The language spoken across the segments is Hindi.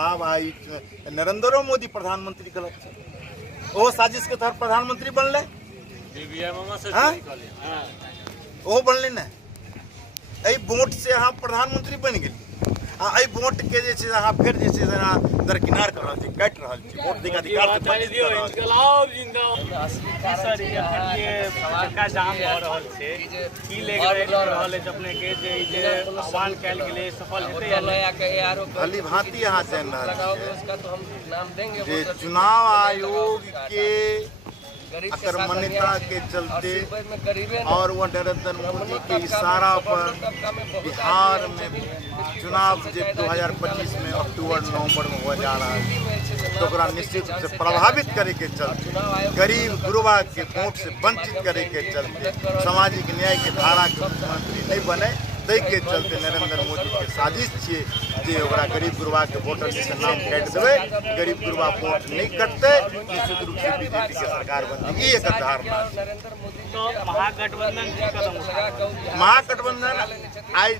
चुनाव आई नरेंद्र मोदी प्रधानमंत्री गलत है वो साजिश के तहत प्रधानमंत्री बनले वो बनले ना वोट से अहाँ प्रधानमंत्री बन गए आ वोट के जे अहाँ फिर जे दरकिनार कर रहा काट रहा वोट के अधिकार से वंचित कर चक्का जाम भ रहल छै की रहल है अपने के जे आह्वान कैल गेलै सफल हेतै या नहीं भली भांति अहाँ जान रहा है चुनाव आयोग के अकर्मण्यता के चलते और वह नरेंद्र मोदी के इशारा पर बिहार में चुनाव जो 2025 में अक्टूबर नवंबर में हो जा रहा है तो निश्चित रूप से प्रभावित करे के चलते गरीब गुरुबा के वोट से वंचित करे के चलते सामाजिक न्याय के धारा के मुख्यमंत्री नहीं बने तै के चलते नरेंद्र मोदी के साजिश छे जे ओकरा गरीब गुरुबा के वोटर से नाम काट देवे गरीब गुरुबा वोट नहीं कटते निश्चित रूप से बीजेपी के सरकार बनती एक धारणा। तो महागठबंधन आई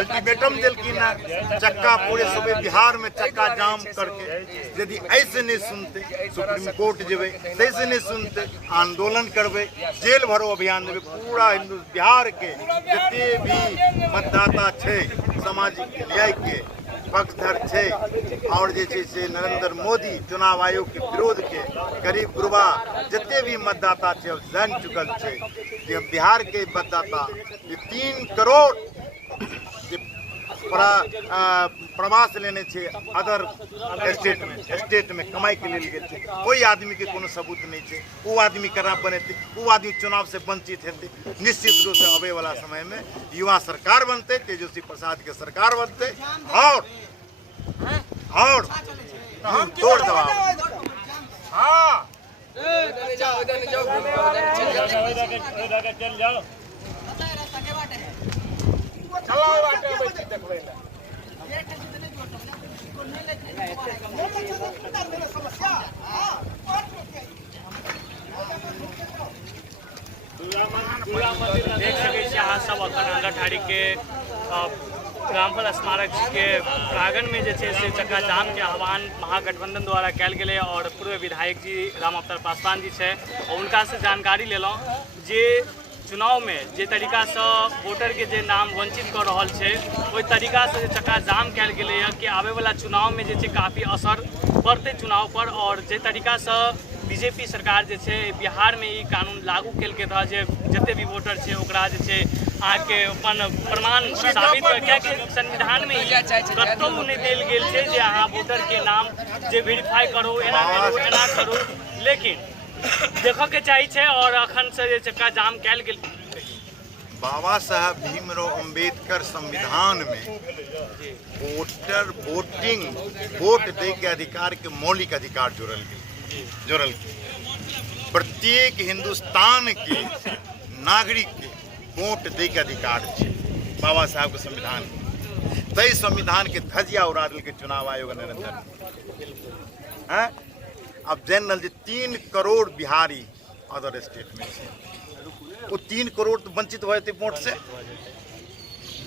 अल्टीमेटम दिलकिन चक्का पूरे सूबे बिहार में चक्का जाम करके यदि ऐसे नहीं सुनते सुप्रीम कोर्ट जेबे तैसे नहीं सुनते आंदोलन करबे जेल भरो अभियान देवे पूरा हिंदू बिहार के जितने भी मतदाता छे सामाजिक न्याय के पक्षधर छे और जे नरेंद्र मोदी चुनाव आयोग के विरोध के गरीब गुरुबा जितने भी मतदाता छे जान चुकल छे कि बिहार के मतदाता 3 करोड़ प्रवास लेने छे अदर स्टेट में कमाई के लिए गए थे कोई आदमी के कोनो सबूत नहीं थे वो आदमी करा बने थे वो आदमी चुनाव से वंचित थे निश्चित रूप से आने वाला समय में युवा सरकार बनते तेजस्वी प्रसाद के सरकार बनते और तोड़ दबाव देख सके अहाँ सब अंगा ठाड़ी के रामफल स्मारक के प्रांगण में से चक्का जाम के आह्वान महागठबंधन द्वारा कैल गेलै और पूर्व विधायक जी राम अवतार पासवान जी है और उनका से जानकारी लेलौं जे चुनाव में जे तरीका से वोटर के जे नाम वंचित कर रहल छे ओहि तरीका से चक्का जाम कैल गेलै कि आवे वाला चुनाव में जे काफ़ी असर पड़ते चुनाव पर और जे तरीका से बीजेपी सरकार जे छे बिहार में ई कानून लागू केलकै रह जे जते भी वोटर छे ओकरा जे छे आके अपन प्रमाण साबित कियाकि संविधान में कतौ नहीं देल गेल छे जे अहाँ वोटर के नाम जे वेरीफाई करो एना करू लेकिन देखो के चाहिए छे और अखन से जे चक्का जाम कैल गेल बाबा साहब भीमराव अंबेडकर संविधान में वोटर वोट दे के अधिकार के मौलिक अधिकार जोड़ल गए प्रत्येक हिंदुस्तान के नागरिक के वोट दे के अधिकार है बाबा साहब के संविधान तय संविधान के धजिया उड़ा दिल के चुनाव आयोग नरेंद्र अब जनरल जी 3 करोड़ बिहारी अदर स्टेट में वो 3 करोड़ तो वंचित हुए थे वोट से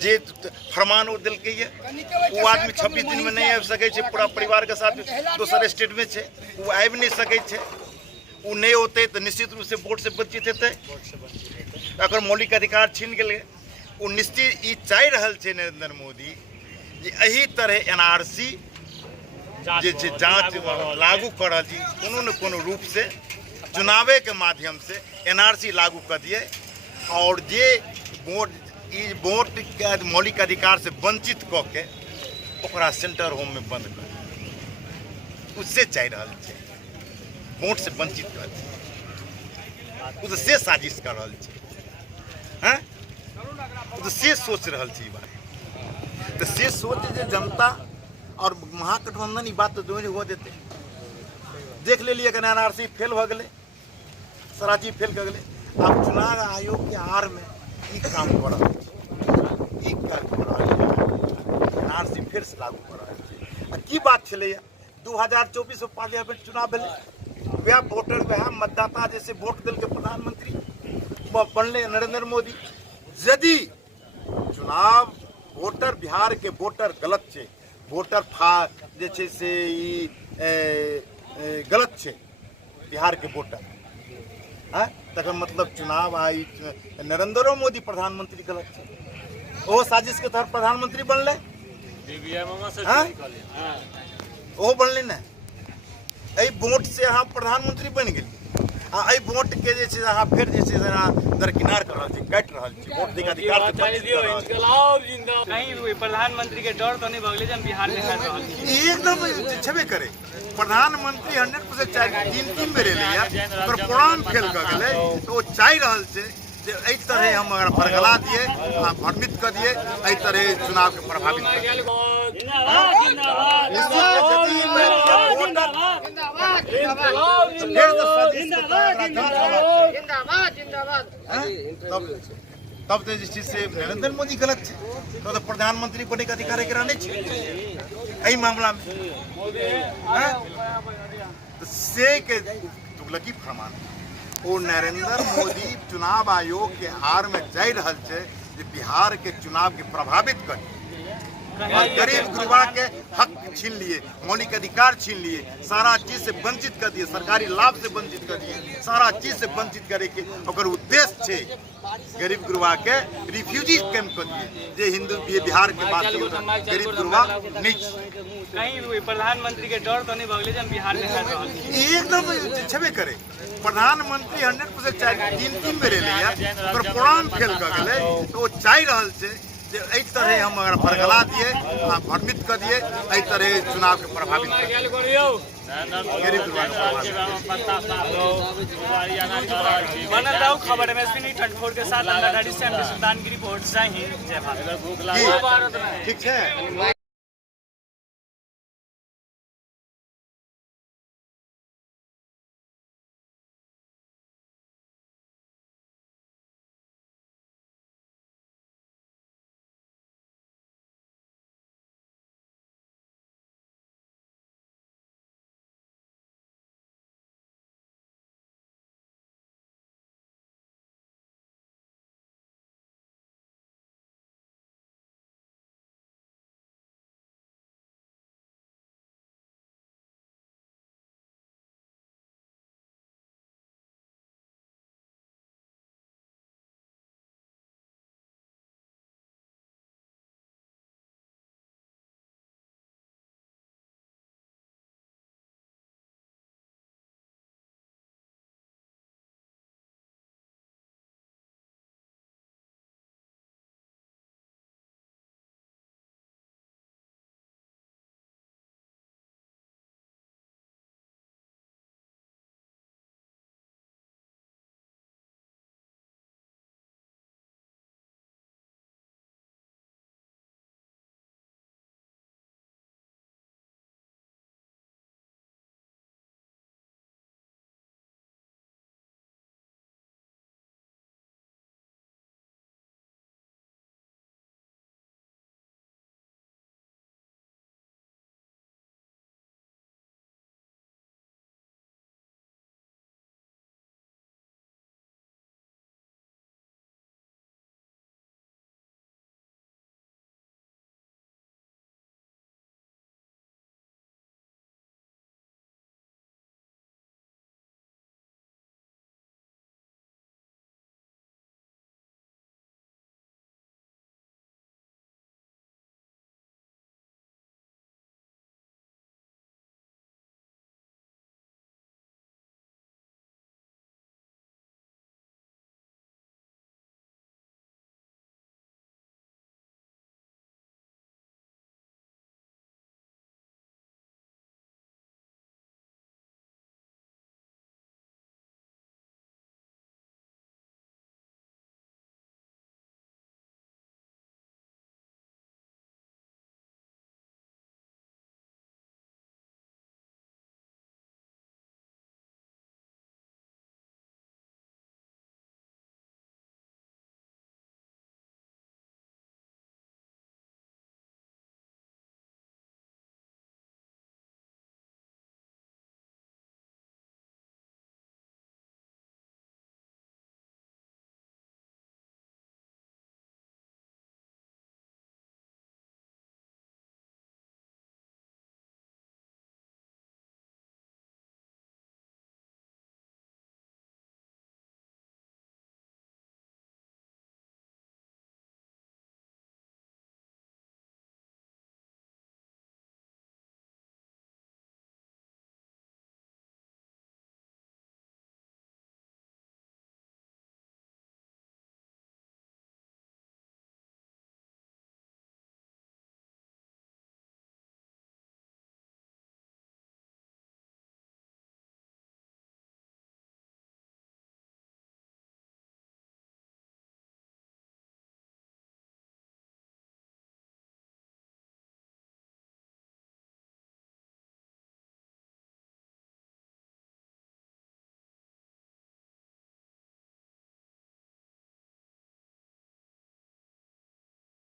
जे फरमान वो दिल के वो आदमी 26 दिन में नहीं आ सके पूरा परिवार के साथ दोसर स्टेट में छे वो आब नहीं सके वो नहीं होते तो निश्चित रूप से वोट से वंचित हेतै अगर मौलिक अधिकार छीन गए वो निश्चित ई चाह रहल छे नरेंद्र मोदी जे एही तरह NRC जे जांच लागू कर रही कोनो न कोनो रूप से चुनावे के माध्यम से NRC लागू कर दिए और जे वोट के मौलिक अधिकार से वंचित क के ओकरा सेंटर होम में बंद कर उससे चाह रहा है वोट से वंचित कर उससे साजिश कर रहा है तो से सोच रहा बात तो से सोच जे जनता और महागठबंधन बात तो दोनों हो देते देख ले लिए NRC फेल हो गए सारा चीज फेल कर गए अब चुनाव आयोग के आड़ में काम कर NRC फिर से लागू कर रहा की बात चले 2024 में पार्लियामेंट चुनाव भेले वह वोटर वह मतदाता जैसे वोट दिल के प्रधानमंत्री बनले नरेंद्र मोदी यदि चुनाव वोटर बिहार के वोटर गलत छे वोटर जे छै से ई गलत छै बिहार के वोटर तकर मतलब चुनाव आई नरेंद्र मोदी प्रधानमंत्री गलत छै ओहो साजिश के तहत प्रधानमंत्री बनले ओहो बनले ने एहि वोट से अहाँ प्रधानमंत्री बन गेली आ एहि वोट के जे छै अहाँ फेर जे छै दरकिनार कर रहल छी काटि रहल छी वोट के अधिकार से वंचित कर रहल छी। कहीं प्रधानमंत्री के डर तो नहीं भगले जब बिहार में कर रहल छी एकदम छेबे करे प्रधानमंत्री 100% चाहि तीन बेर एलैया ओकर प्रोग्राम फेल कऽ गेलै तऽ ओ चाहि रहल छै जे एहि तरह हम अगर बरगला दिए आ भ्रमित कऽ दिए एहि तरह चुनाव के प्रभावित तब तो जे छै से नरेंद्र मोदी गलत छै तब तो प्रधानमंत्री बने के अधिकार एकरा नहीं छै एहि मामला में से के तुगलकी फरमान ओ नरेंद्र मोदी चुनाव आयोग के आड़ में जा रहल छै जे बिहार के चुनाव के प्रभावित कर और गरीब गुरबा के हक छीन लिए मौलिक अधिकार छीन लिए सारा चीज से वंचित कर दिए सरकारी लाभ से वंचित कर दिए सारा चीज से वंचित करे के ओकर उद्देश्य छे गरीब गुरबा के रिफ्यूजी कैंप कर दिए जे हिंदू बिहार के बात गरीब गुरबा नहीं कहीं प्रधानमंत्री के डर तो नहीं भगले जब बिहार में कर रहल छी एकदम छेबे करे प्रधानमंत्री 100% चाहि तीन बेर एलैया ओकर प्रोग्राम फेल कऽ गेलै तऽ ओ चाहि रहल छै जे एहि तरह हम अगर बरगला दिए आ भ्रमित कऽ दिए एहि तरह चुनाव के प्रभावित बनल रहू खबर में ट्वेंटी के साथ अंदाधारी से सुल्तान की रिपोर्ट जय हिंद जय भारत ठीक है।